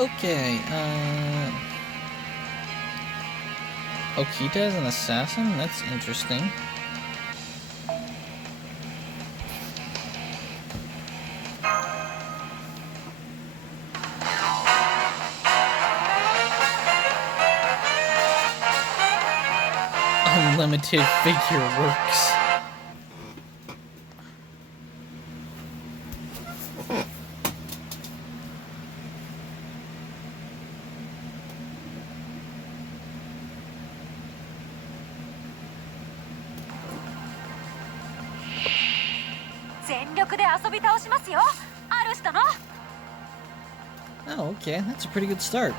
Okay, Okita is an assassin? That's interesting. Unlimited figure works. Oh, okay, that's a pretty good start.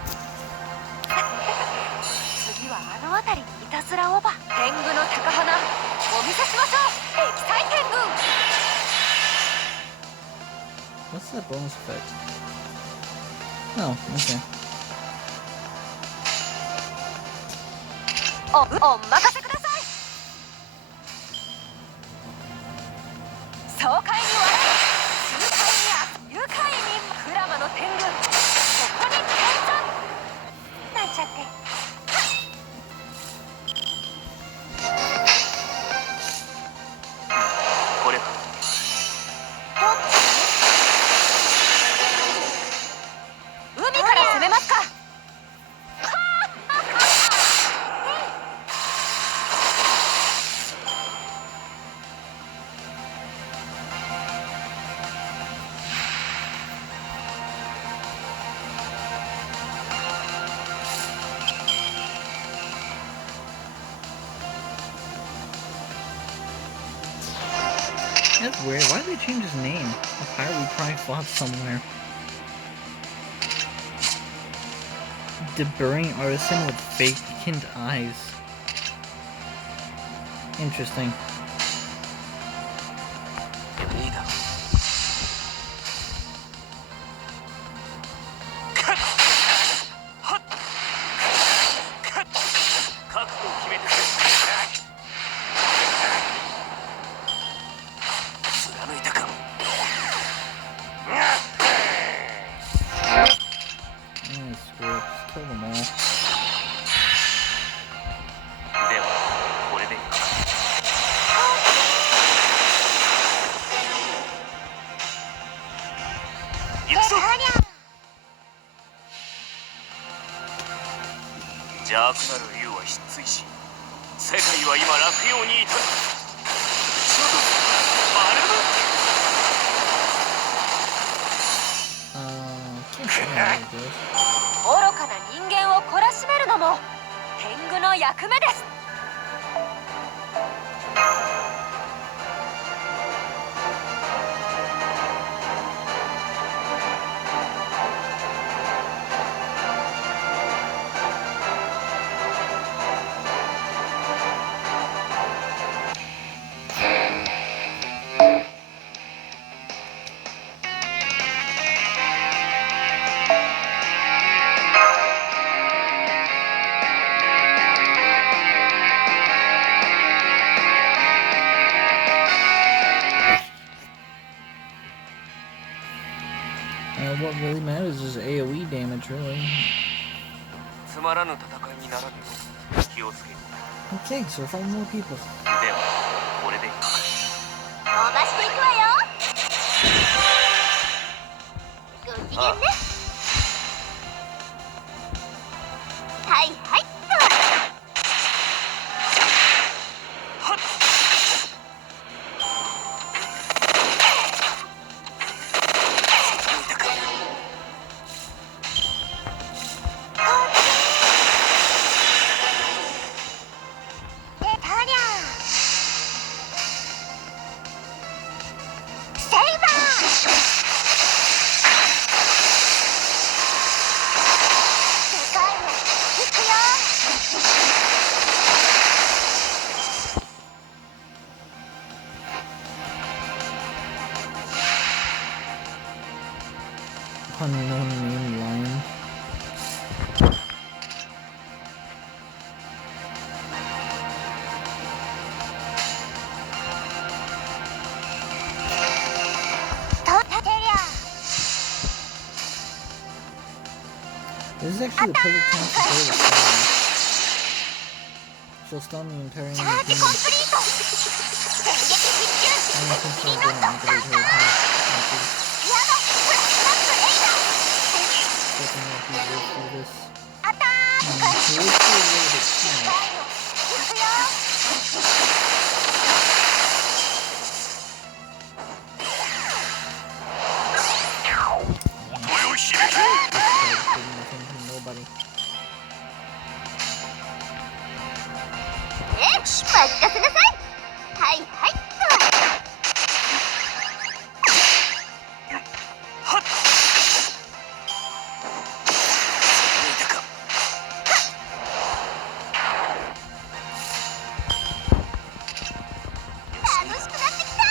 What's that bonus effect? Oh, okay. That's weird. Why did they change his name? Apparently probably fought somewhere. The burning artisan with vacant eyes. Interesting. Kill them all. What really matters is AoE damage, really. Okay, so 5 more people. Unknown name lion. This is actually the perfect time to play the storm. She'll stun the entire enemy team. I don't think she'll go and activate her attack. Definitely have to work through this. So let's do a little bit too much. Nobody. 任せなさい。はいはいっと。はっ。見たか。楽しくなってきた。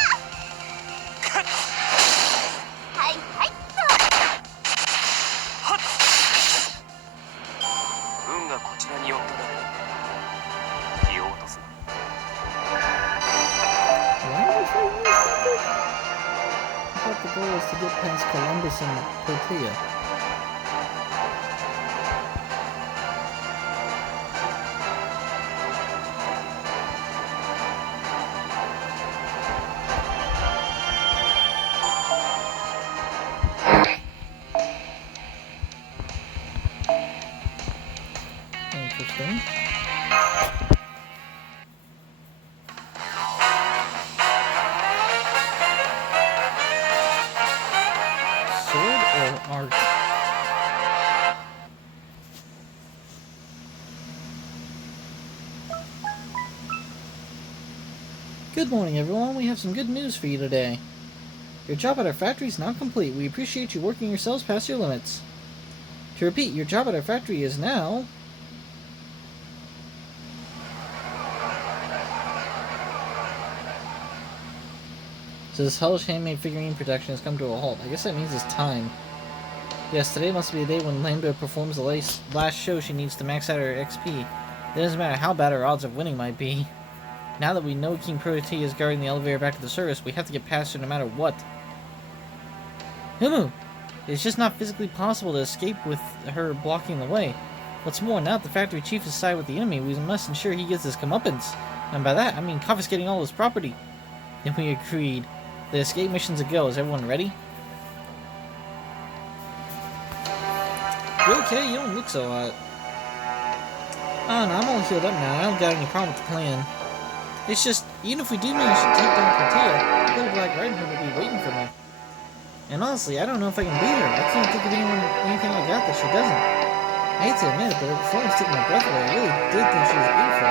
はいはいっと。はっ。運がこちらに寄っただけだ。 I thought the goal was to get past Columbus and Portilla. Interesting. Art. Good morning, everyone. We have some good news for you today. Your job at our factory is now complete. We appreciate you working yourselves past your limits. To repeat, your job at our factory is now... So this hellish handmade figurine production has come to a halt. I guess that means it's time. Yes, today must be the day when Lambda performs the last show she needs to max out her XP. It doesn't matter how bad our odds of winning might be. Now that we know King Protea is guarding the elevator back to the surface, we have to get past her no matter what. Humu! It's just not physically possible to escape with her blocking the way. What's more, now that the factory chief is sided with the enemy, we must ensure he gets his comeuppance. And by that, I mean confiscating all his property. Then we agreed. The escape mission's a go. Is everyone ready? You okay? You don't look so hot. Oh no, I'm all healed up now. I don't got any problem with the plan. It's just, even if we do manage to take down Protea, Little Black Riding Hood will be waiting for me. And honestly, I don't know if I can beat her. I can't think of anything like that she doesn't. I hate to admit it, but her performance took my breath away. I really did think she was beautiful.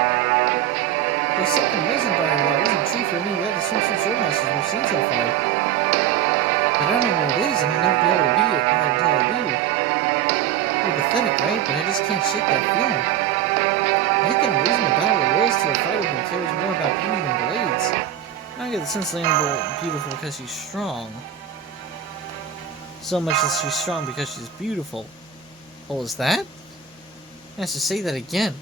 There's something amazing about her that wasn't true for any of the other swimsuit swordmasters we've seen so far. But I don't know what it is, and I'll never be able to beat it until I do. You're pathetic, right? But I just can't shake that feeling. I think that reason the battle wills to a fighter who cares more about beauty than blades. I get the sense Lambda beautiful because she's strong. So much that she's strong because she's beautiful. Oh, is that? I have to say that again.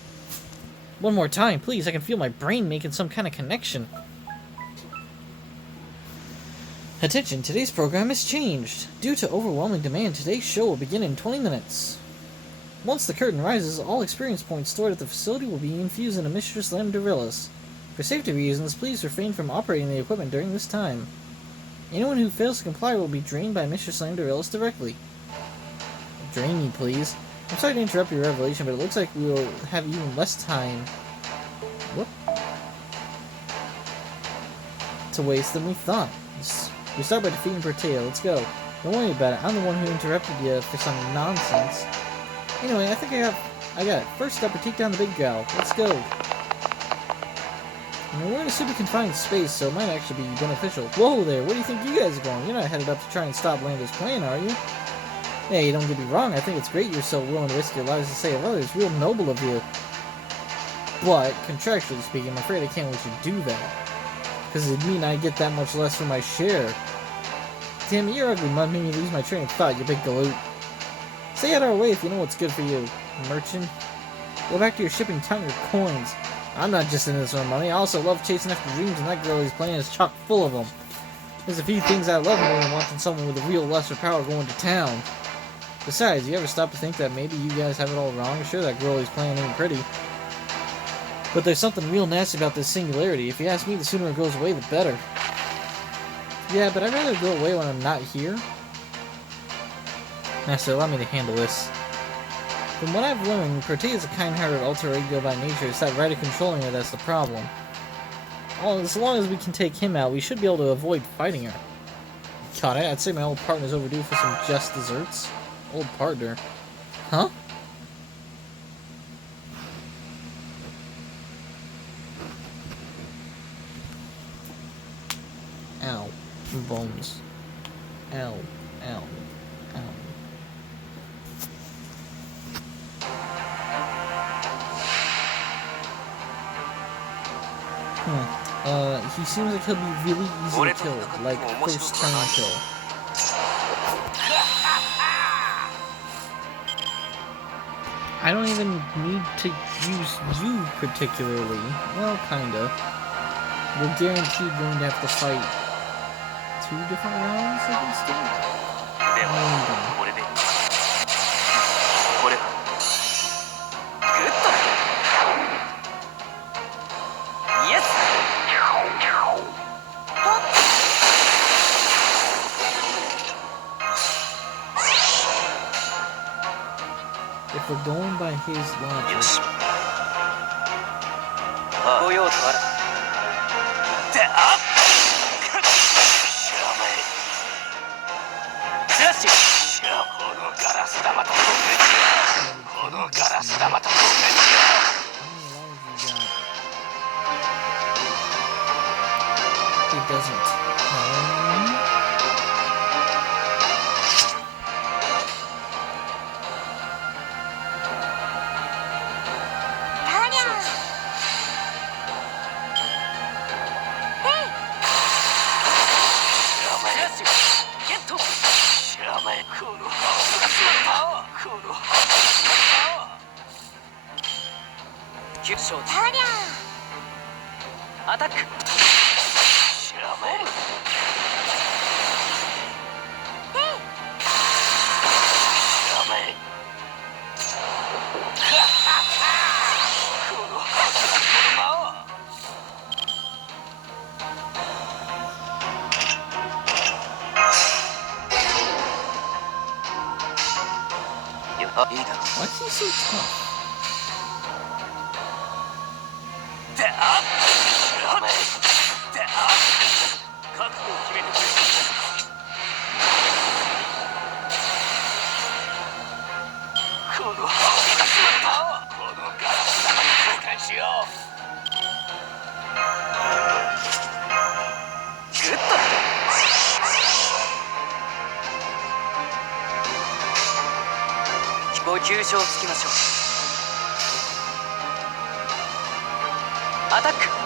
One more time, please. I can feel my brain making some kind of connection. Attention, today's program has changed. Due to overwhelming demand, today's show will begin in 20 minutes. Once the curtain rises, all experience points stored at the facility will be infused into Mistress Lambdarillis. For safety reasons, please refrain from operating the equipment during this time. Anyone who fails to comply will be drained by Mistress Lambdarillis directly. Drain me, please. I'm sorry to interrupt your revelation, but it looks like we will have even less time to waste than we thought. We start by defeating Protea. Let's go. Don't worry about it. I'm the one who interrupted you for some nonsense. Anyway, I think I got it. First up, we take down the big gal. Let's go. I mean, we're in a super confined space, so it might actually be beneficial. Whoa there, where do you think you guys are going? You're not headed up to try and stop Lambda's plan, are you? Hey, don't get me wrong, I think it's great you're so willing to risk your lives to save others. Real noble of you. But, contractually speaking, I'm afraid I can't let you do that. Because it'd mean I get that much less for my share. Damn it, your ugly mud made me lose my train of thought, you big galoot. Stay out of our way if you know what's good for you, merchant. Go back to your ship and count your coins. I'm not just in this for money, I also love chasing after dreams, and that girl he's playing is chock full of them. There's a few things I love more than watching someone with a real lesser power go into town. Besides, you ever stop to think that maybe you guys have it all wrong? Sure, that girl he's playing ain't pretty. But there's something real nasty about this singularity. If you ask me, the sooner it goes away, the better. Yeah, but I'd rather go away when I'm not here. Master, allow me to handle this. From what I've learned, Protea is a kind-hearted alter ego by nature. It's that right of controlling her that's the problem. As long as we can take him out, we should be able to avoid fighting her. God, I'd say my old partner's overdue for some just desserts. Old partner. Huh? Ow. Bones. Ow. Ow. Ow. He seems like he'll be really easy to kill, like first turn kill. I don't even need to use you particularly. Well, kinda. We're guaranteed going to have to fight 2 different rounds against him? Maybe. If we're going by his logic... It doesn't. Attack! Why is he so tough? Attack!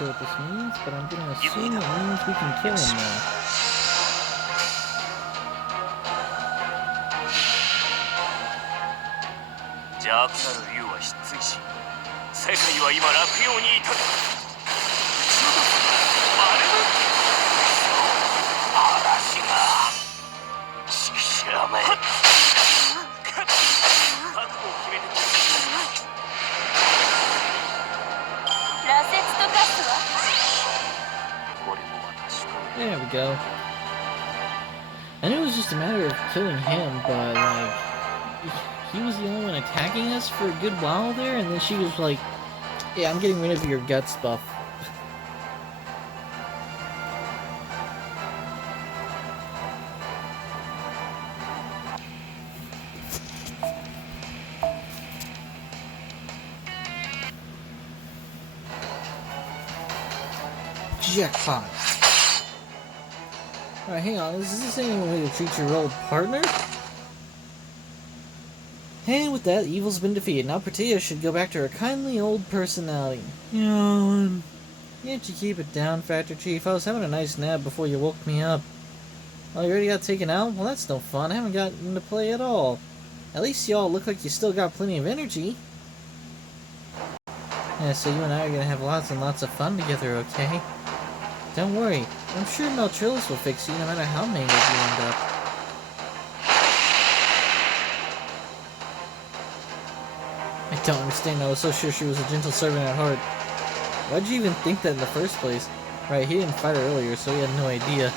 sure what this means, but I'm gonna assume it means we can kill him now. 邪悪なる竜は失墜し、世界は今落葉に至る。バルム嵐がしきしらめ覚悟を決めてくれ。羅刹と化すわ。これも私か。 There we go. I knew it was just a matter of killing him, but like, he was the only one attacking us for a good while there, and then she was like, yeah, I'm getting rid of your guts buff. Jackpot. Alright, hang on, is this any way to treat your old partner? And with that, evil's been defeated. Now Protea should go back to her kindly old personality. Yawn. Can't you keep it down, Factor Chief? I was having a nice nap before you woke me up. Oh, you already got taken out? Well, that's no fun. I haven't gotten to play at all. At least y'all look like you still got plenty of energy. Yeah, so you and I are gonna have lots and lots of fun together, okay? Don't worry. I'm sure Meltrillis will fix you no matter how mangled you end up. I don't understand. I was so sure she was a gentle servant at heart. Why'd you even think that in the first place? Right, he didn't fight her earlier, so he had no idea.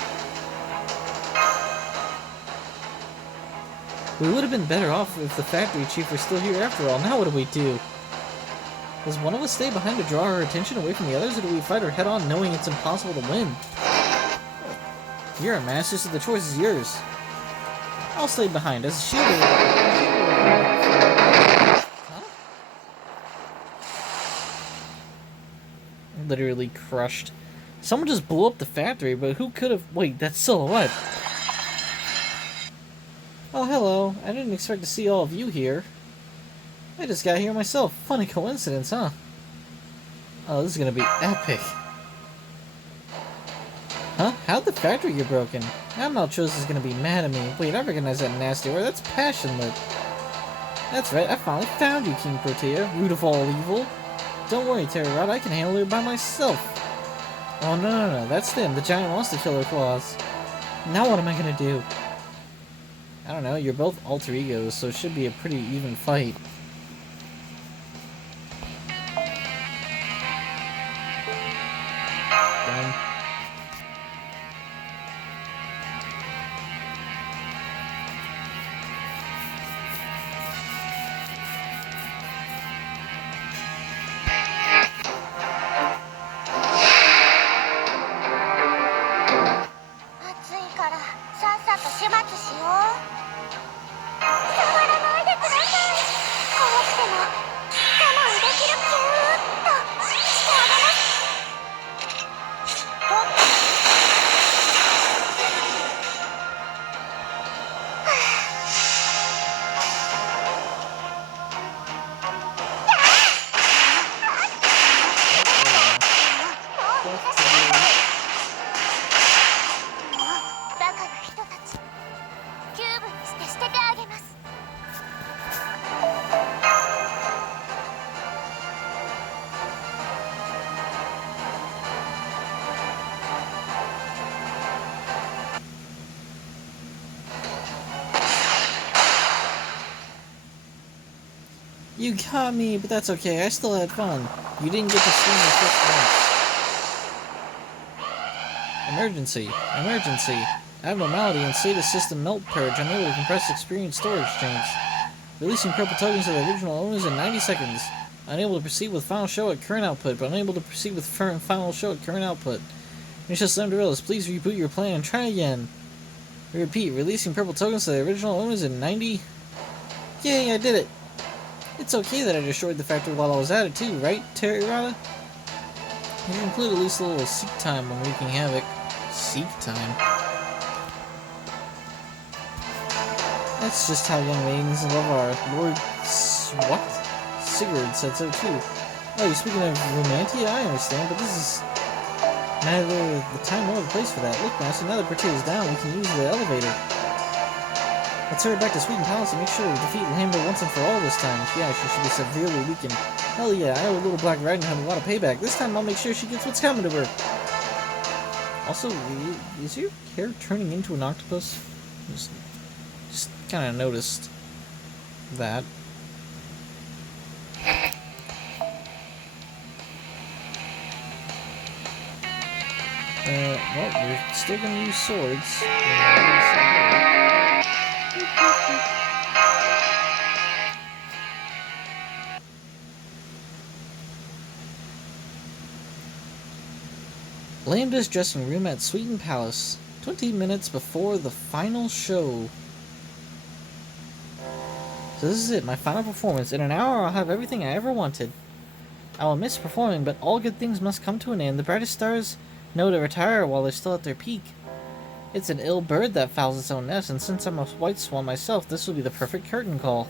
We would have been better off if the factory chief were still here after all. Now what do we do? Does one of us stay behind to draw her attention away from the others, or do we fight her head on knowing it's impossible to win? You're a master, so the choice is yours. I'll stay behind as a shield. Huh? Literally crushed. Someone just blew up the factory, but who could have... Wait, that's Silhouette. Oh, hello. I didn't expect to see all of you here. I just got here myself. Funny coincidence, huh? Oh, this is gonna be epic. Huh? How'd the factory get broken? Now Melchose is gonna be mad at me. Wait, I recognize that nasty word. That's passionate. That's right, I finally found you, King Protea, root of all evil. Don't worry, Terrorrod, I can handle her by myself. Oh, no, that's them, the giant monster killer claws. Now what am I gonna do? I don't know, you're both alter egos, so it should be a pretty even fight. Done. You got me, but that's okay. I still had fun. You didn't get to see me just once. Emergency. Emergency. Abnormality in status system melt purge. Unable to compress experience storage chains. Releasing purple tokens to their original owners in 90 seconds. Unable to proceed with final show at current output, but unable to proceed with final show at current output. Initial Cinderella's, please reboot your plan and try again. Repeat, releasing purple tokens to their original owners in 90... Yay, I did it! It's okay that I destroyed the factory while I was at it too, right, Terrorrada? You should include at least a little seek time when wreaking havoc. Seek time? That's just how young maidens love our Lord... What? Sigurd said so too. Oh, you're speaking of Romantia? I understand, but this is neither the time nor the place for that. Look, Master, now that Bertie is down, we can use the elevator. Let's hurry back to Sweeten Palace and make sure we defeat Lambert once and for all this time. Yeah, she should be severely weakened. Hell yeah, I owe Little Black Riding Hood a lot of payback. This time I'll make sure she gets what's coming to her. Also, is your hair turning into an octopus? Just kind of noticed that. Well, we're still gonna use swords. Lambda's dressing room at Sweeten Palace, 20 minutes before the final show. So this is it, my final performance. In an hour I'll have everything I ever wanted. I will miss performing, but all good things must come to an end. The brightest stars know to retire while they're still at their peak. It's an ill bird that fouls its own nest, and since I'm a white swan myself, this will be the perfect curtain call.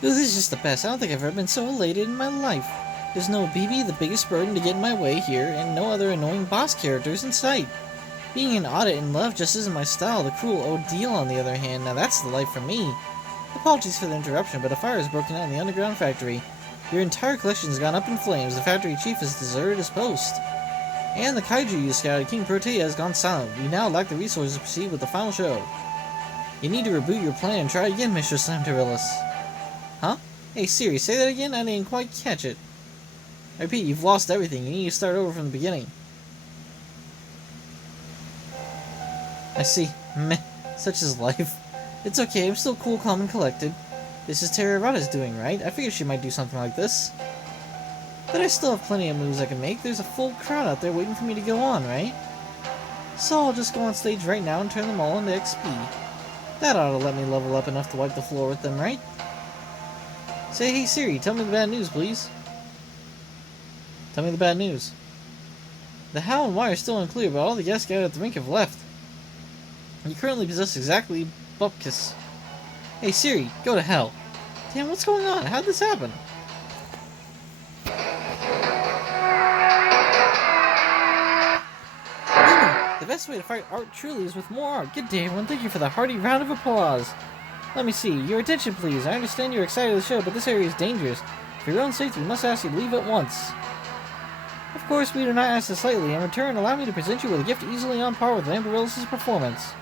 This is just the best. I don't think I've ever been so elated in my life. There's no BB, the biggest burden to get in my way here, and no other annoying boss characters in sight. Being an audit in love just isn't my style. The cruel ordeal, on the other hand, now that's the life for me. Apologies for the interruption, but a fire has broken out in the underground factory. Your entire collection has gone up in flames. The factory chief has deserted his post. And the kaiju you scouted, King Protea, has gone silent. We now lack the resources to proceed with the final show. You need to reboot your plan and try again, Mr. Slamterillis. Huh? Hey Siri, say that again? I didn't quite catch it. I repeat, you've lost everything. You need to start over from the beginning. I see. Meh. Such is life. It's okay, I'm still cool, calm, and collected. This is Terrarata's doing, right? I figured she might do something like this. But I still have plenty of moves I can make. There's a full crowd out there waiting for me to go on, right? So I'll just go on stage right now and turn them all into XP. That ought to let me level up enough to wipe the floor with them, right? Say, hey Siri, tell me the bad news, please. Tell me the bad news. The how and why are still unclear, but all the guests gathered at the rink have left. You currently possess exactly Bupkis. Hey Siri, go to hell. Damn, what's going on? How'd this happen? The best way to fight art truly is with more art. Good day, everyone. Thank you for the hearty round of applause. Let me see. Your attention, please. I understand you're excited to the show, but this area is dangerous. For your own safety, we must ask you to leave at once. Of course, we do not ask this lightly. In return, allow me to present you with a gift easily on par with Lamberillis' performance.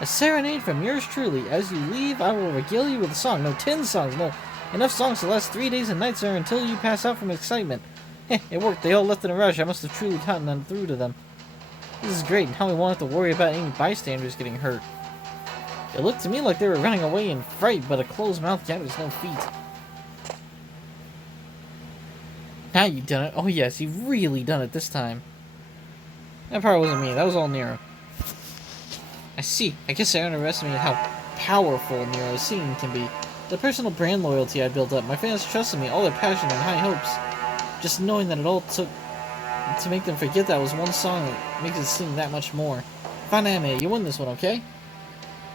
A serenade from yours truly. As you leave, I will regale you with a song. No, 10 songs. No, enough songs to last 3 days and nights, sir, until you pass out from excitement. Heh, it worked. They all left in a rush. I must have truly gotten them through to them. This is great. Now we won't have to worry about any bystanders getting hurt. It looked to me like they were running away in fright, but a closed mouth gathers no feet. Now you've done it. Oh yes, you've really done it this time. That probably wasn't me. That was all Nero. I see. I guess I underestimated how powerful Nero's singing can be. The personal brand loyalty I built up, my fans trusted me, all their passion and high hopes. Just knowing that it all took to make them forget that was one song that makes it sing that much more. Fine anime, you win this one, okay?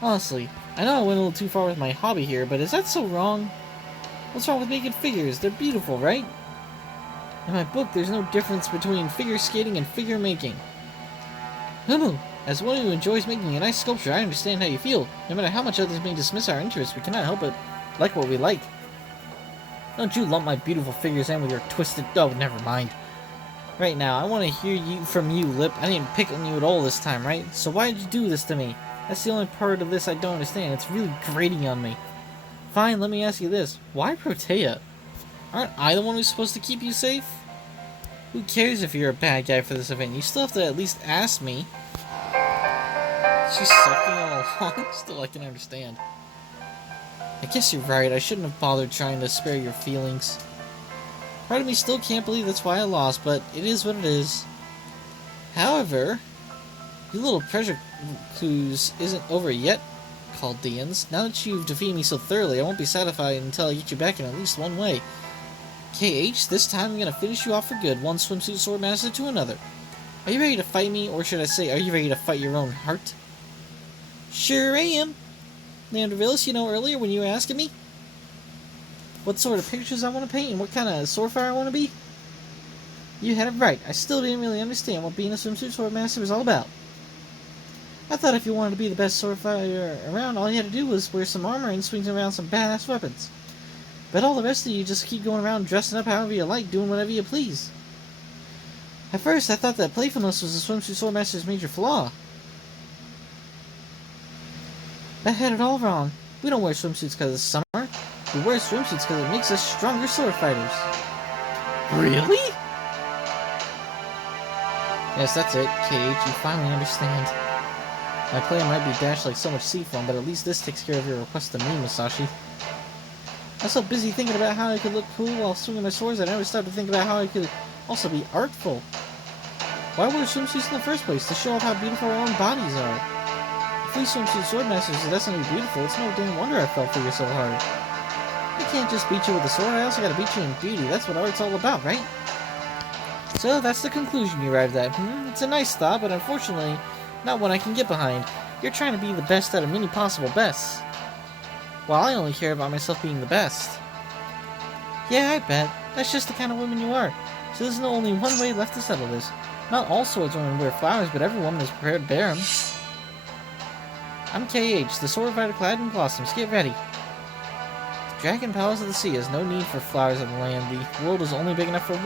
Honestly, I know I went a little too far with my hobby here, but is that so wrong? What's wrong with making figures? They're beautiful, right? In my book, there's no difference between figure skating and figure making. No. As one who enjoys making a nice sculpture, I understand how you feel. No matter how much others may dismiss our interests, we cannot help but like what we like. Don't you lump my beautiful figures in with your twisted... Oh, never mind. Right now, I want to hear from you, Lip. I didn't pick on you at all this time, right? So why did you do this to me? That's the only part of this I don't understand. It's really grating on me. Fine, let me ask you this. Why Protea? Aren't I the one who's supposed to keep you safe? Who cares if you're a bad guy for this event? You still have to at least ask me. She's sucking all along. Still, I can understand. I guess you're right. I shouldn't have bothered trying to spare your feelings. Part of me still can't believe that's why I lost, but it is what it is. However, your little pressure cruise isn't over yet, Chaldeans. Now that you've defeated me so thoroughly, I won't be satisfied until I get you back in at least one way. KH, this time I'm gonna finish you off for good, one swimsuit swordmaster to another. Are you ready to fight me, or should I say, are you ready to fight your own heart? Sure am. Leandervillis, you know, earlier when you were asking me what sort of pictures I want to paint and what kind of swordfighter I want to be, you had it right. I still didn't really understand what being a swimsuit swordmaster was all about. I thought if you wanted to be the best swordfighter around, all you had to do was wear some armor and swing around some badass weapons. But all the rest of you just keep going around dressing up however you like, doing whatever you please. At first, I thought that playfulness was the swimsuit swordmaster's major flaw. I had it all wrong. We don't wear swimsuits because it's summer. We wear swimsuits because it makes us stronger sword fighters. Really? Yes, that's it, KH. You finally understand. My plan might be dashed like so much sea foam, but at least this takes care of your request to me, Musashi. I was so busy thinking about how I could look cool while swinging my swords, I never stopped to think about how I could also be artful. Why wear swimsuits in the first place? To show off how beautiful our own bodies are. If we swimsuit swordmasters are destined to be beautiful, it's no damn wonder I fell for you so hard. I can't just beat you with a sword, I also gotta beat you in beauty. That's what art's all about, right? So that's the conclusion you arrived at. It's a nice thought, but unfortunately, not one I can get behind. You're trying to be the best out of many possible bests. While I only care about myself being the best. Yeah, I bet. That's just the kind of woman you are. So there's only one way left to settle this. Not all swordswomen wear flowers, but every woman is prepared to bear them. I'm KH, the sword fighter clad in blossoms. Get ready. The Dragon Palace of the Sea has no need for flowers of the land. The world is only big enough for one.